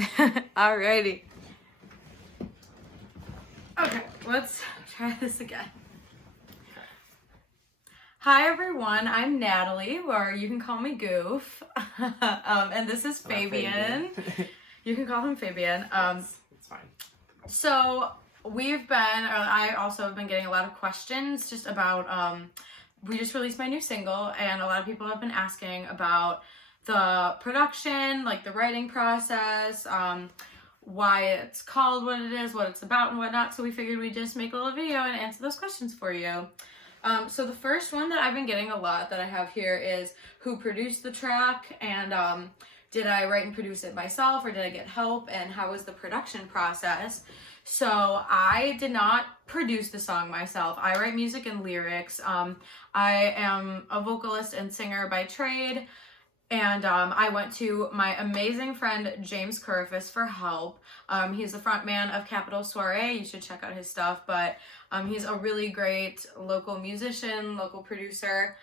Alrighty. Okay, let's try this again. Hi everyone, I'm Natalie, or you can call me Goof. And this is Fabian. You can call him Fabian. It's fine. So I also have been getting a lot of questions just about, we just released my new single, and a lot of people have been asking about the production, like the writing process, why it's called what it is, what it's about and whatnot. So we figured we'd just make a little video and answer those questions for you. So the first one that I've been getting a lot that I have here is who produced the track, and did I write and produce it myself, or did I get help, and how was the production process? So I did not produce the song myself. I write music and lyrics. I am a vocalist and singer by trade, and I went to my amazing friend James Curfis for help. He's the front man of Capital Soiree. You should check out his stuff, but he's a really great local musician, local producer.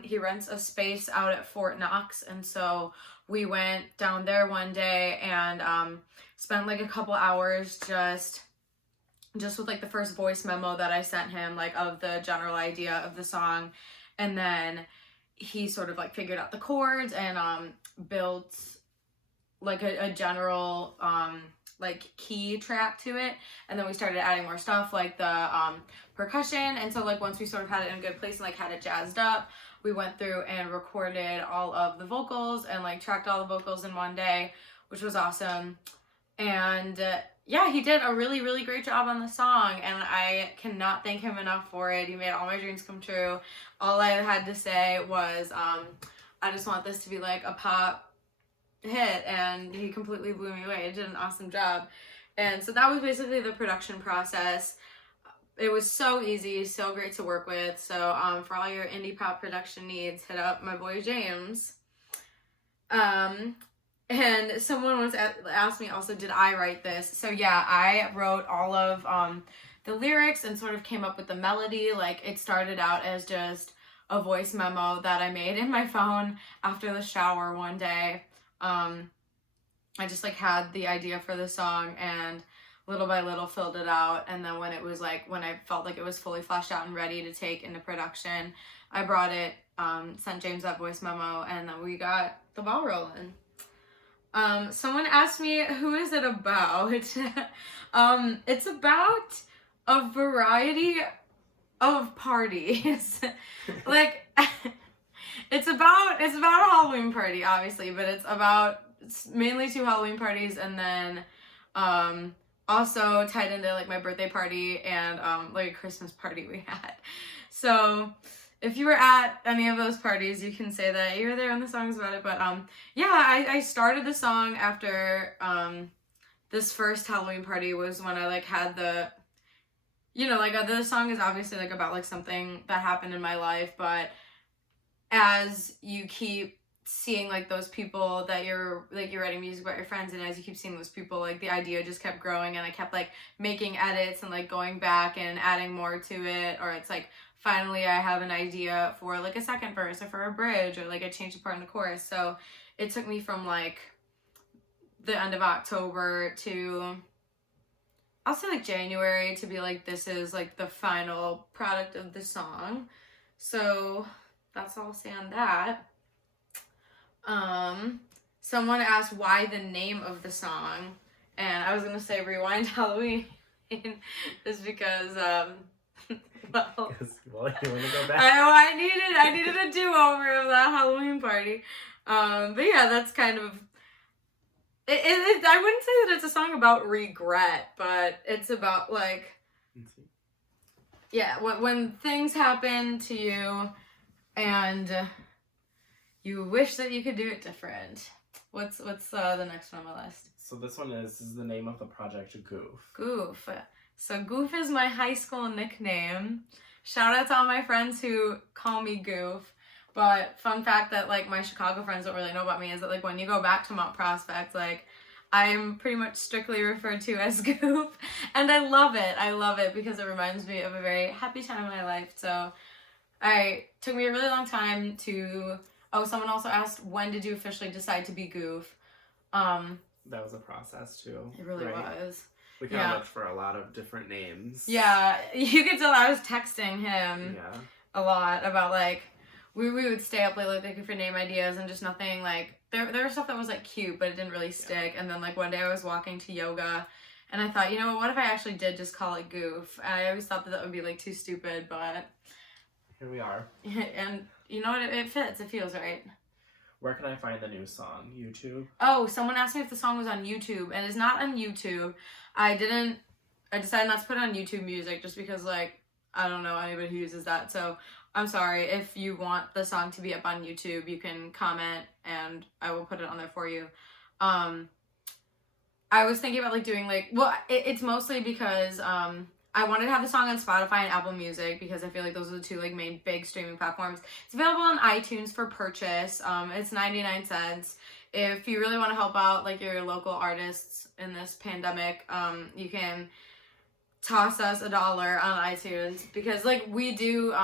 He rents a space out at Fort Knox, and so we went down there one day and spent like a couple hours just with like the first voice memo that I sent him, like of the general idea of the song, and then he sort of like figured out the chords and built like a general like key track to it, and then we started adding more stuff like the percussion. And so like once we sort of had it in a good place and like had it jazzed up, we went through and recorded all of the vocals and like tracked all the vocals in one day, which was awesome. And yeah, he did a really, really great job on the song, and I cannot thank him enough for it. He made all my dreams come true. All I had to say was, I just want this to be like a pop hit, and he completely blew me away. He did an awesome job. And so that was basically the production process. It was so easy, so great to work with. So for all your indie pop production needs, hit up my boy James. And someone once asked me also, did I write this? So yeah, I wrote all of the lyrics and sort of came up with the melody. Like it started out as just a voice memo that I made in my phone after the shower one day. I just like had the idea for the song and little by little filled it out. And then when I felt like it was fully fleshed out and ready to take into production, I brought it, sent James that voice memo, and then we got the ball rolling. Someone asked me, who is it about? It's about a variety of parties. Like, it's about a Halloween party, obviously, but it's mainly 2 Halloween parties, and then, also tied into like my birthday party and, like a Christmas party we had. So if you were at any of those parties, you can say that you were there when the song's about it. But yeah, I started the song after this first Halloween party was when I like had the, the song is obviously like about like something that happened in my life, but as you keep seeing like those people that you're writing music about your friends, and as you keep seeing those people, like the idea just kept growing, and I kept like making edits and like going back and adding more to it, or it's like finally I have an idea for like a second verse or for a bridge or like a change of part in the chorus. So it took me from like the end of October to, I'll say like January, to be like, this is like the final product of the song. So that's all I'll say on that. Someone asked why the name of the song, and I was gonna say Rewind Halloween just because well, you want to go back? I needed a do-over of that Halloween party. But yeah, that's kind of it. I wouldn't say that it's a song about regret, but it's about like, yeah, when things happen to you and you wish that you could do it different. What's the next one on my list? So this is the name of the project, Goof. Goof. So Goof is my high school nickname. Shout out to all my friends who call me Goof. But fun fact that like my Chicago friends don't really know about me is that like when you go back to Mount Prospect, like I'm pretty much strictly referred to as Goof. And I love it. I love it because it reminds me of a very happy time in my life. So took me a really long time to, someone also asked, when did you officially decide to be Goof? That was a process too. It really right? was. We kind of looked for a lot of different names. Yeah, you could tell I was texting him a lot about, like, we would stay up late looking for name ideas and just nothing, like, there was stuff that was, like, cute, but it didn't really stick. And then, like, one day I was walking to yoga, and I thought, you know what if I actually did just call it Goof? And I always thought that would be, like, too stupid, but... Here we are. And you know what? It fits. It feels right. Where can I find the new song? YouTube? Oh, someone asked me if the song was on YouTube, and it's not on YouTube. I decided not to put it on YouTube Music just because, like, I don't know anybody who uses that. So I'm sorry. If you want the song to be up on YouTube, you can comment and I will put it on there for you. I was thinking about, like, doing, like, well, it's mostly because I wanted to have the song on Spotify and Apple Music because I feel like those are the two, like, main big streaming platforms. It's available on iTunes for purchase. It's 99 cents. If you really want to help out, like, your local artists in this pandemic, you can toss us $1 on iTunes because, like, we do,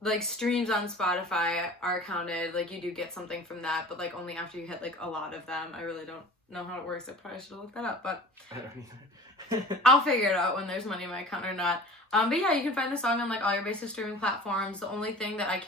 like, streams on Spotify are counted. Like, you do get something from that, but, like, only after you hit, like, a lot of them. I really don't know how it works. I probably should have looked that up, but I don't either. I'll figure it out when there's money in my account or not. But yeah, you can find the song on, like, all your basic streaming platforms. The only thing that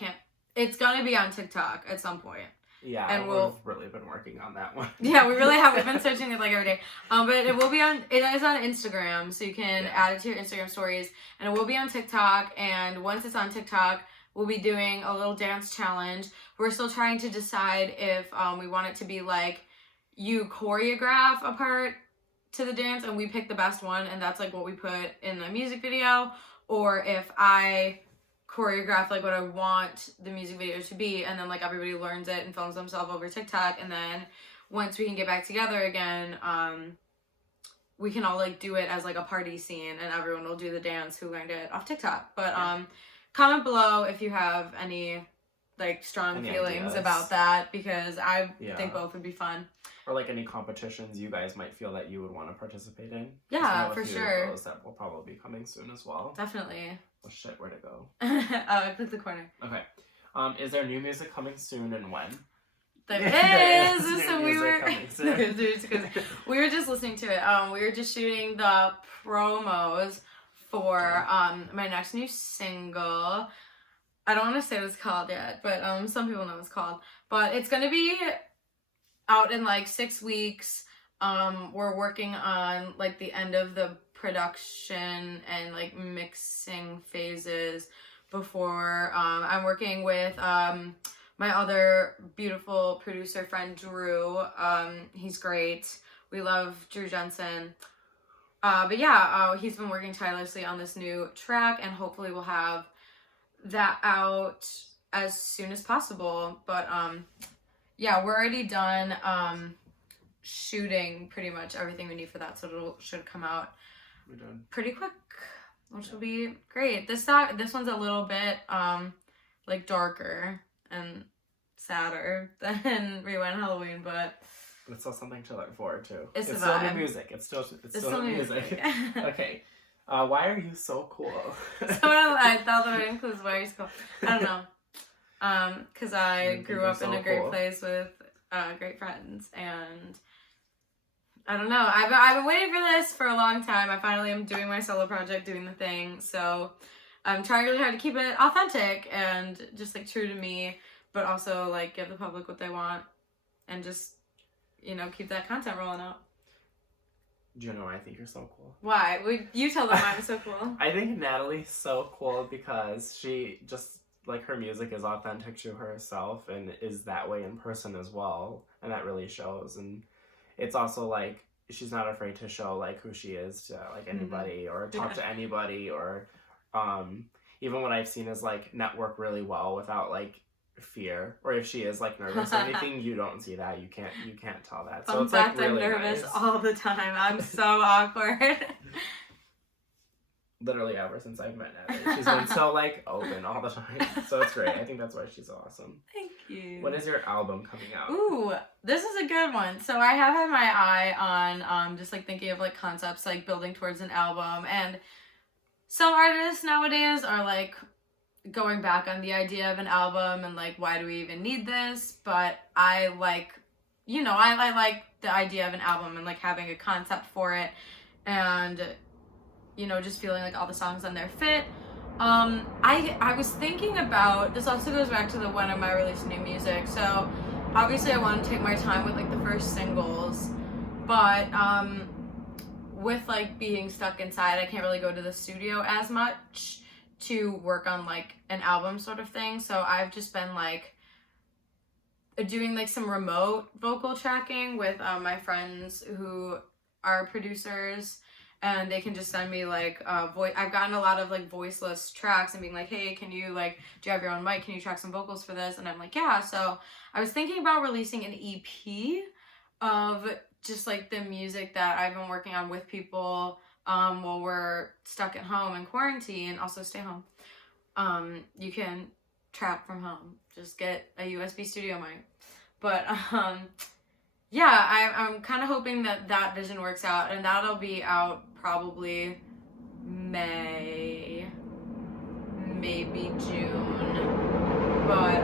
it's gonna be on TikTok at some point. Yeah, and we've really been working on that one. Yeah, we really have. We've been searching it, like, every day. But it is on Instagram, so you can add it to your Instagram stories, and it will be on TikTok. And once it's on TikTok, we'll be doing a little dance challenge. We're still trying to decide if we want it to be, like, you choreograph a part to the dance and we pick the best one and that's, like, what we put in the music video, or if I choreograph, like, what I want the music video to be and then, like, everybody learns it and films themselves over TikTok, and then once we can get back together again, we can all, like, do it as, like, a party scene and everyone will do the dance who learned it off TikTok. But comment below if you have any, like, strong feelings about that, because I think both would be fun. Or, like, any competitions you guys might feel that you would want to participate in. Yeah, for sure. Those that will probably be coming soon as well. Definitely. Oh shit, where'd it go? I clicked the corner. Okay. Is there new music coming soon and when? There is. So we were just listening to it. We were just shooting the promos for my next new single. I don't want to say what it's called yet, but some people know what it's called. But it's gonna be out in, like, 6 weeks. We're working on, like, the end of the production and, like, mixing phases before I'm working with my other beautiful producer friend Drew. He's great. We love Drew Jensen. But yeah, he's been working tirelessly on this new track, and hopefully we'll have that out as soon as possible. But yeah, we're already done shooting pretty much everything we need for that, so it should come out pretty quick, which will be great. This one's a little bit like darker and sadder than Rewind Halloween, but it's still something to look forward to. It's still new music. It's still new music. Okay. Why are you so cool? So I thought that I include why are you so cool. I don't know. Because I grew up in a great place with great friends, and I don't know. I've been waiting for this for a long time. I finally am doing my solo project, doing the thing. So I'm trying really hard to keep it authentic and just, like, true to me, but also, like, give the public what they want and just, you know, keep that content rolling out. Do you know why I think you're so cool? Why? Would you tell them why I'm so cool? I think Natalie's so cool because she just, like, her music is authentic to herself and is that way in person as well, and that really shows. And it's also, like, she's not afraid to show, like, who she is to, like, anybody or talk to anybody, or even what I've seen is, like, network really well without, like, fear, or if she is, like, nervous or anything, you don't see that. You can't tell that. So it's, like, really I'm nervous nice. all the time. I'm so awkward. Literally ever since I've met Natalie. She's been so, like, open all the time. So it's great. I think that's why she's awesome. Thank you. When is your album coming out? Ooh, this is a good one. So I have had my eye on just, like, thinking of, like, concepts, like, building towards an album. And some artists nowadays are, like, going back on the idea of an album and, like, why do we even need this? But I like, you know, I like the idea of an album and like having a concept for it, and you know, just feeling like all the songs on there fit. I was thinking about, this also goes back to the when am I releasing new music. So obviously I want to take my time with like the first singles, but with like being stuck inside, I can't really go to the studio as much to work on like an album sort of thing. So I've just been like doing like some remote vocal tracking with my friends who are producers, and they can just send me like voice. I've gotten a lot of like voiceless tracks and being like, hey, can you like, do you have your own mic? Can you track some vocals for this? And I'm like, yeah. So I was thinking about releasing an EP of just like the music that I've been working on with people while we're stuck at home in quarantine. Also stay home. You can track from home. Just get a USB studio mic. But yeah, I'm kind of hoping that that vision works out, and that'll be out probably May, maybe June. But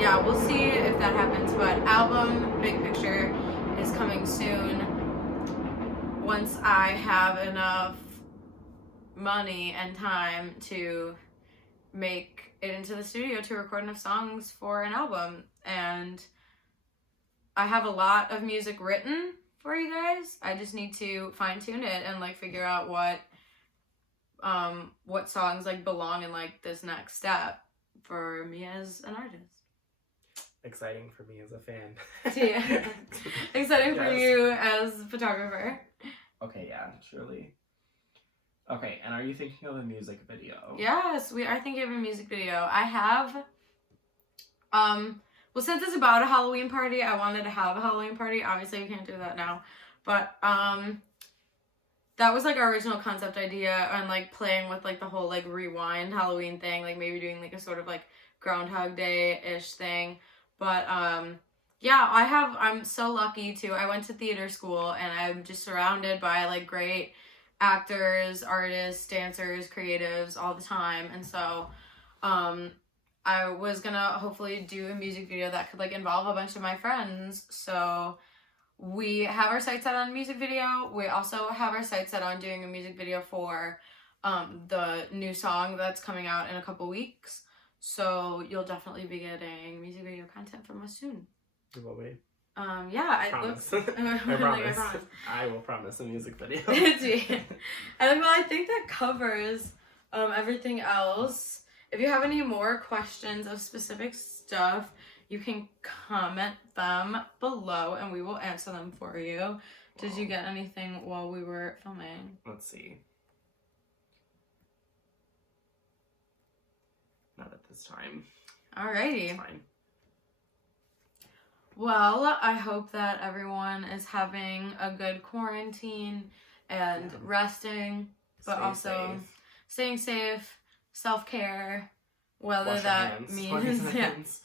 yeah, we'll see if that happens. But album, big picture, is coming soon. Once I have enough money and time to make it into the studio to record enough songs for an album. And I have a lot of music written for you guys. I just need to fine tune it and like figure out what songs like belong in like this next step for me as an artist. Exciting for me as a fan. Yeah. Exciting for you as a photographer. Okay, yeah, surely. Okay, and are you thinking of a music video? Yes, we are thinking of a music video. I have well, since it's about a Halloween party, I wanted to have a Halloween party. Obviously, we can't do that now. But that was like our original concept idea, and like playing with like the whole like rewind Halloween thing, like maybe doing like a sort of like Groundhog Day-ish thing. But yeah, I'm so lucky too. I went to theater school, and I'm just surrounded by like great actors, artists, dancers, creatives all the time. And so I was gonna hopefully do a music video that could like involve a bunch of my friends. So we have our sights set on a music video. We also have our sights set on doing a music video for the new song that's coming out in a couple weeks. So you'll definitely be getting music video content from us soon. Will we? Yeah, I promise. I promise. I will promise a music video. I think that covers everything else. If you have any more questions of specific stuff, you can comment them below and we will answer them for you. Did you get anything while we were filming? Let's see. Not at this time. Alrighty. It's fine. Well, I hope that everyone is having a good quarantine and resting, but also staying safe, self-care, whether Wash that means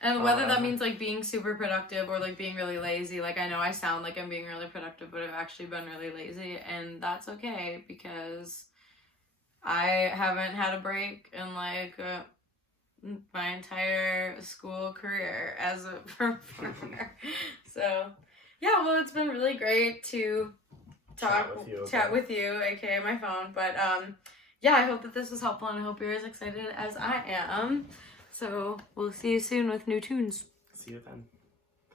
and whether that means like being super productive or like being really lazy. Like I know I sound like I'm being really productive, but I've actually been really lazy, and that's okay because I haven't had a break in like my entire school career as a performer. So yeah, well, it's been really great to chat with you, aka my phone. But yeah, I hope that this was helpful, and I hope you're as excited as I am. So we'll see you soon with new tunes. See you then.